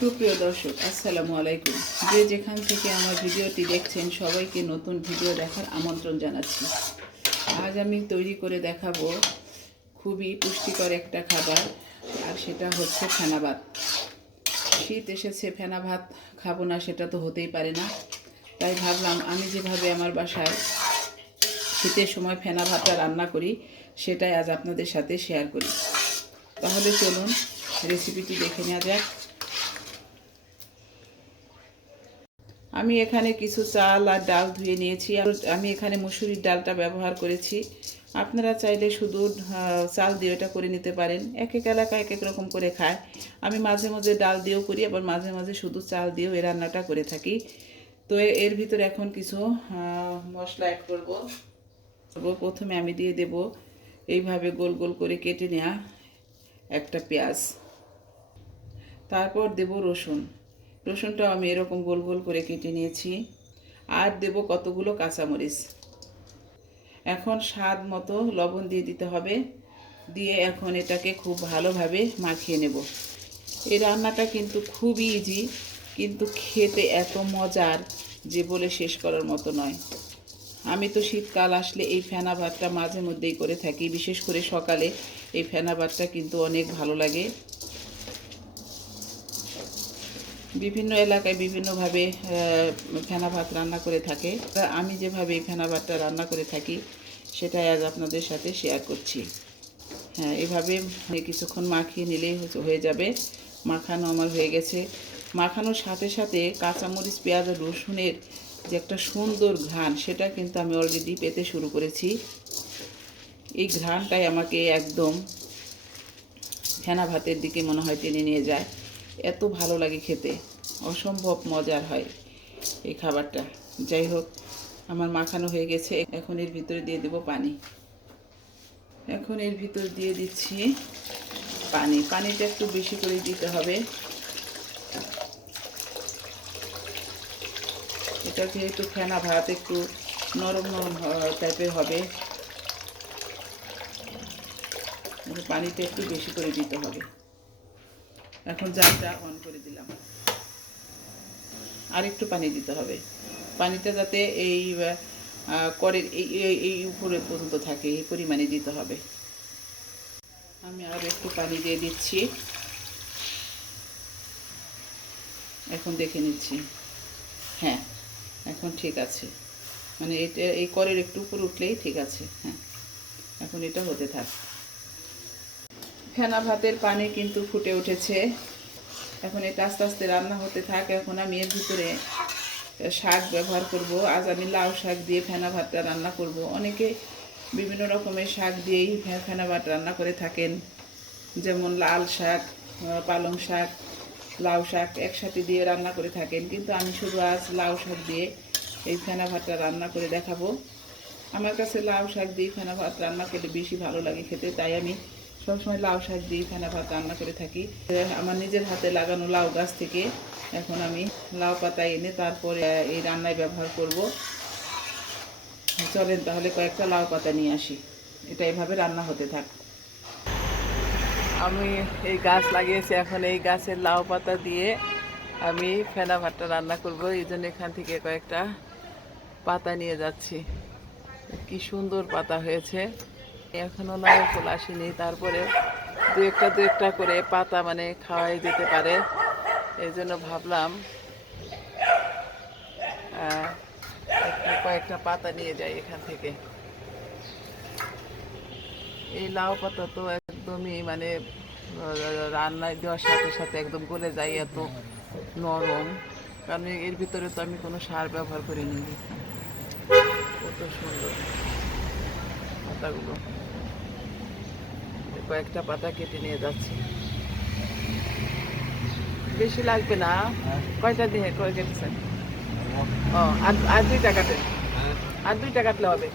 সুপ্রিয় দর্শক, আসসালামু আলাইকুম। যে যেখান থেকে আমার ভিডিওটি দেখছেন, সবাইকে নতুন ভিডিও দেখার আমন্ত্রণ জানাচ্ছি। আজ আমি তৈরি করে দেখাবো খুবই পুষ্টিকর একটা খাবার, আর সেটা হচ্ছে ফেনা ভাত। শীত এসেছে, ফেনা ভাত খাব না, সেটা তো হতেই পারে না। তাই ভাবলাম, আমি যেভাবে আমার বাসায় শীতের সময় ফেনা ভাতটা রান্না করি, সেটাই আজ আপনাদের সাথে শেয়ার করি। তাহলে চলুন রেসিপিটি দেখে নেওয়া যাক। আমি এখানে কিছু চাল আর ডাল ধুয়ে নিয়েছি আমি এখানে মুসুরির ডালটা ব্যবহার করেছি। আপনারা চাইলে শুধু চাল দিয়ে এটা করে নিতে পারেন। এক এক এলাকায় এক এক রকম করে খায়। আমি মাঝে মাঝে ডাল দিয়েও করি, আবার মাঝে মাঝে শুধু চাল দিয়েও এই রান্নাটা করে থাকি। তো এর ভিতরে এখন কিছু মশলা অ্যাড করব। প্রথমে আমি দিয়ে দেব এইভাবে গোল গোল করে কেটে নেওয়া একটা পেঁয়াজ। তারপর দেব রসুন। রসুনটাও আমি এরকম গোল গোল করে কেটে নিয়েছি। আর দেব কতগুলো কাঁচামরিচ। এখন স্বাদ মতো লবণ দিয়ে দিতে হবে। দিয়ে এখন এটাকে খুব ভালোভাবে মাখিয়ে নেব। এই রান্নাটা কিন্তু খুবই ইজি কিন্তু খেতে এত মজার যে বলে শেষ করার মতো নয়। আমি তো শীতকাল আসলে এই ফেনা ভাতটা মাঝে মধ্যেই করে থাকি। বিশেষ করে সকালে এই ফেনা ভাতটা কিন্তু অনেক ভালো লাগে। বিভিন্ন এলাকায় বিভিন্নভাবে ফেনা ভাত রান্না করে থাকে। আমি যেভাবে এই ফেনা ভাতটা রান্না করে থাকি, সেটাই আজ আপনাদের সাথে শেয়ার করছি। হ্যাঁ এভাবে কিছুক্ষণ মাখিয়ে নিলেই হয়ে যাবে মাখানো আমার হয়ে গেছে। মাখানোর সাথে সাথে কাঁচামরিচ, পেঁয়াজ, রসুনের যে একটা সুন্দর ঘ্রাণ, সেটা কিন্তু আমি অলরেডি পেতে শুরু করেছি। এই ঘ্রাণটাই আমাকে একদম ফেনা ভাতের দিকে মনে হয় টেনে নিয়ে যায়। এত ভালো লাগে খেতে। অসম্ভব মজার হয় এই খাবারটা। যাই হোক, আমার মাখানো হয়ে গেছে। এখন এর ভিতরে দিয়ে দেব পানি। এখন এর ভিতর দিয়ে দিচ্ছি পানি। পানিটা একটু বেশি করে দিতে হবে। এটা যেহেতু ফেনা ভাত, একটু নরম নরম টাইপের হবে। পানিটা একটু বেশি করে দিতে হবে। এখন জালটা অন করে দিলাম। আর একটু পানি দিতে হবে। পানিটা যাতে এই করের এই, এই- উপরে পর্যন্ত থাকে, এই পরিমাণে দিতে হবে। আমি আর একটু পানি দিয়ে দিচ্ছি। এখন দেখে নিচ্ছি। হ্যাঁ এখন ঠিক আছে। মানে এটা, এই করের একটু উপর উঠলেই ঠিক আছে। হ্যাঁ এখন এটা হতে থাক। ফেনা ভাতের পানি কিন্তু ফুটে উঠেছে। এখন এটা আস্তে আস্তে রান্না হতে থাক। এখন আমি এর ভিতরে শাক ব্যবহার করব। আজ আমি লাউ শাক দিয়ে ফেনা ভাতটা রান্না করব। অনেকে বিভিন্ন রকমের শাক দিয়েই ফেনা ভাত রান্না করে থাকেন। যেমন লাল শাক পালং শাক, লাউ শাক একসাথে দিয়ে রান্না করে থাকেন। কিন্তু আমি শুধু আজ লাউ শাক দিয়ে এই ফেনা ভাতটা রান্না করে দেখাবো। আমার কাছে লাউ শাক দিয়ে ফেনা ভাত রান্না করলে বেশি ভালো লাগে খেতে। তাই আমি সবসময় লাউ শাক দিয়ে ফেনা ভাত রান্না করে থাকি। আমার নিজের হাতে লাগানো লাউ গাছ থেকে এখন আমি লাউ পাতা এনে তারপরে এই রান্নায় ব্যবহার করব। চলেন তাহলে কয়েকটা লাউ পাতা নিয়ে আসি। এটা এভাবে রান্না হতে থাক। আমি এই গাছ লাগিয়েছি, এখন এই গাছের লাউ পাতা দিয়ে আমি ফেনা ভাতটা রান্না করব। এই জন্য এখান থেকে কয়েকটা পাতা নিয়ে যাচ্ছি। কি সুন্দর পাতা হয়েছে। এখনও লাউ ফুল আসেনি, তারপরে দু একটা দু একটা করে পাতা মানে খাওয়াই দিতে পারে, এই জন্য ভাবলাম কয়েকটা পাতা নিয়ে যাই এখান থেকে। এই লাউ পাতা তো একদমই মানে রান্নায় দেওয়ার সাথে সাথে একদম গলে যায় এত নরম, কারণ এর ভিতরে তো আমি কোনো সার ব্যবহার করিনি। কত সুন্দর। পাতাগুলো। কয়েকটা পাতা কেটে নিয়ে যাচ্ছি। বেশি লাগবে না। কয়টা দিয়ে কয় কেটেছেন? ও আর আর দুইটা কাটেন আর দুইটা কাটলে হবে?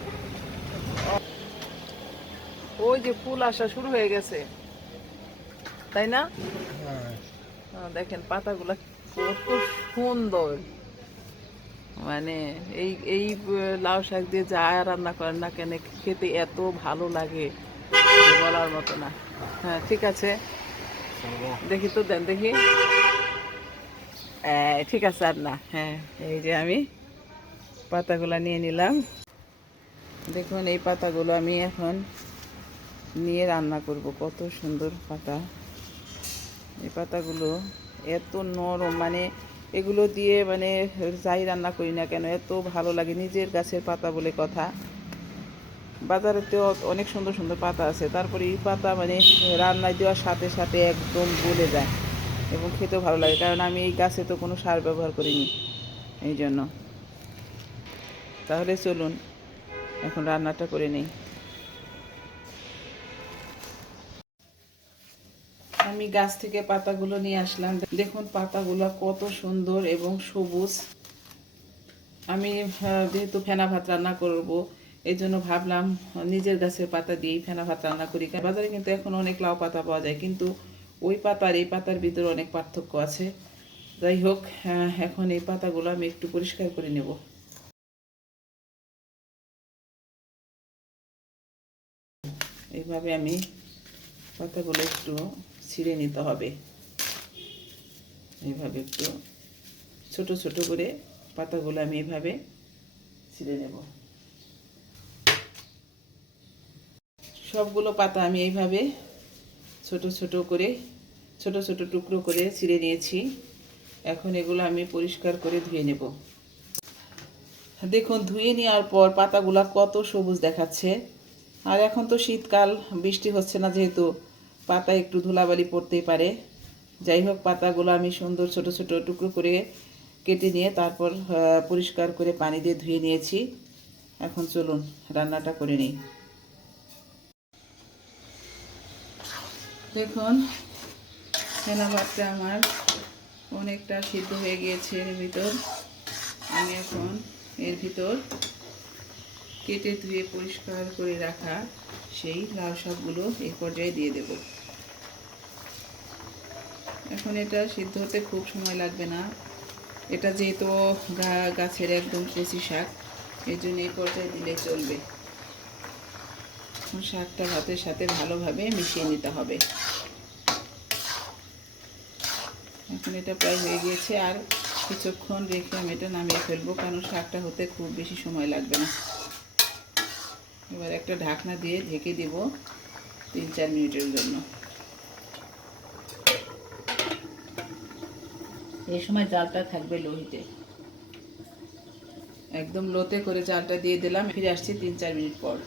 ওই যে ফুল আসা শুরু হয়ে গেছে। তাই না? দেখেন পাতাগুলো কত সুন্দর। মানে এই এই লাউ শাক দিয়ে যা রান্না করেন না কেন খেতে এত ভালো লাগে বলার মতো না। হ্যাঁ ঠিক আছে। দেখি তো দেন দেখি। ঠিক আছে আর না। হ্যাঁ এই যে আমি পাতাগুলো নিয়ে নিলাম। দেখুন এই পাতাগুলো আমি এখন নিয়ে রান্না করব। কত সুন্দর পাতা। এই পাতাগুলো এত নরম মানে এগুলো দিয়ে মানে যাই রান্না করি না কেন, এত ভালো লাগে নিজের গাছের পাতা বলে কথা। বাজারেতেও অনেক সুন্দর সুন্দর পাতা আছে, তারপরে এই পাতা মানে রান্নায় দেওয়ার সাথে সাথে একদম গলে যায় এবং খেতেও ভালো লাগে, কারণ আমি এই গাছে তো কোনো সার ব্যবহার করিনি এই জন্য। তাহলে চলুন, এখন রান্নাটা করে নেই। আমি গাছ থেকে পাতাগুলো নিয়ে আসলাম। দেখুন পাতাগুলো কত সুন্দর এবং সবুজ। আমি যেহেতু ফেনা ভাত রান্না করব এই জন্য ভাবলাম নিজের গাছের পাতা দিয়েই ফেনা ভাত রান্না করি। বাজারে কিন্তু এখন অনেক লাউ পাতা পাওয়া যায়, কিন্তু ওই পাতার, এই পাতার ভিতরে অনেক পার্থক্য আছে। যাই হোক এখন এই পাতাগুলো আমি একটু পরিষ্কার করে নেব। এইভাবে আমি পাতাগুলো একটু ছিঁড়ে নিতে হবে। এইভাবে একটু ছোট ছোট করে পাতাগুলো আমি এইভাবে ছিঁড়ে নেব। সবগুলো পাতা আমি এইভাবে ছোট ছোট করে, ছোট ছোট টুকরো করে ছিঁড়ে নিয়েছি। এখন এগুলো আমি পরিষ্কার করে ধুয়ে নেব। দেখুন, ধুয়ে নেওয়ার পর পাতাগুলা কত সবুজ দেখাচ্ছে। আর এখন তো শীতকাল, বৃষ্টি হচ্ছে না যেহেতু। পাতা একটু ধুলাবালি পড়তেই পারে। যাই হোক, পাতাগুলো আমি সুন্দর ছোট ছোট টুকরো করে কেটে নিয়ে তারপর পরিষ্কার করে পানি দিয়ে ধুয়ে নিয়েছি। এখন চলুন, রান্নাটা করে নিই। দেখুন ফেনা ভাতটা আমার অনেকটা সিদ্ধ হয়ে গিয়েছে এর ভিতর। আমি এখন এর ভিতর কেটে ধুয়ে পরিষ্কার করে রাখা সেই লাউ শাকগুলো এই পর্যায়ে দিয়ে দেব। এখন এটা সিদ্ধ হতে খুব সময় লাগবে না। এটা যেহেতু গাছের একদম কচি শাক, এই জন্য এই পর্যায়ে দিলে চলবে। এখন শাকটা ভাতের সাথে ভালোভাবে মিশিয়ে নিতে হবে। এখন এটা প্রায় হয়ে গিয়েছে, আর কিছুক্ষণ রেখে আমি এটা নামিয়ে ফেলব, কারণ শাকটা হতে খুব বেশি সময় লাগবে না। এবার একটা ঢাকনা দিয়ে ঢেকে দিব তিন চার মিনিটের জন্য। এই সময় জালটা থাকবে লোহিতে। একদম লোতে করে চালটা দিয়ে দিলাম ফিরে আসছি তিন চার মিনিট পর।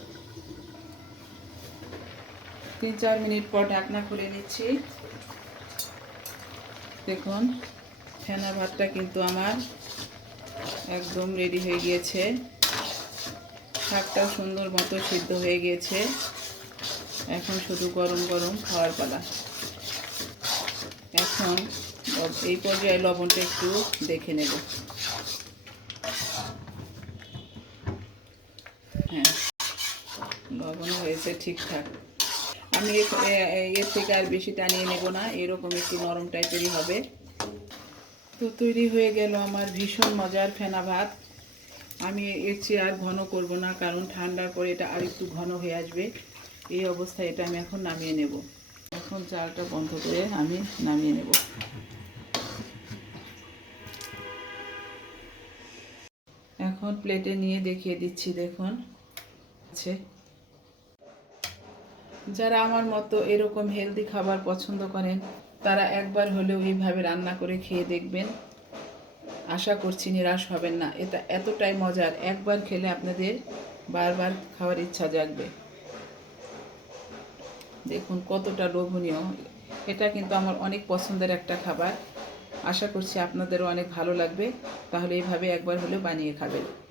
তিন চার মিনিট পর ঢাকনা খুলে নিচ্ছি। দেখুন ফেনা ভাতটা কিন্তু আমার একদম রেডি হয়ে গিয়েছে। শাকটাও সুন্দর মতো সিদ্ধ হয়ে গিয়েছে এখন শুধু গরম গরম খাওয়ার পালা। এখন এই পর্যায়ে লবণটা একটু দেখে নেব। হ্যাঁ লবণ হয়েছে ঠিকঠাক। আমি এর থেকে আর বেশি টানিয়ে নেব না, এরকম একটু নরম টাইপেরই হবে। তো তৈরি হয়ে গেল আমার ভীষণ মজার ফেনা ভাত। আমি এর চেয়ে আর ঘন করব না, কারণ ঠান্ডার পরে এটা আর একটু ঘন হয়ে আসবে। এই অবস্থায় এটা আমি এখন নামিয়ে নেব। এখন চালটা বন্ধ করে আমি নামিয়ে নেব। এখন প্লেটে নিয়ে দেখিয়ে দিচ্ছি, দেখুন। আছে। যারা আমার মতো এরকম হেলদি খাবার পছন্দ করেন, তারা একবার হলেও এইভাবে রান্না করে খেয়ে দেখবেন। আশা করছি নিরাশ হবেন না। এটা এতটাই মজার। একবার খেলে আপনাদের বারবার খাওয়ার ইচ্ছা জাগবে। দেখুন, কতটা লোভনীয়। এটা কিন্তু আমার অনেক পছন্দের একটা খাবার। আশা করছি আপনাদেরও অনেক ভালো লাগবে। তাহলে এইভাবে একবার হলেও বানিয়ে খাবেন।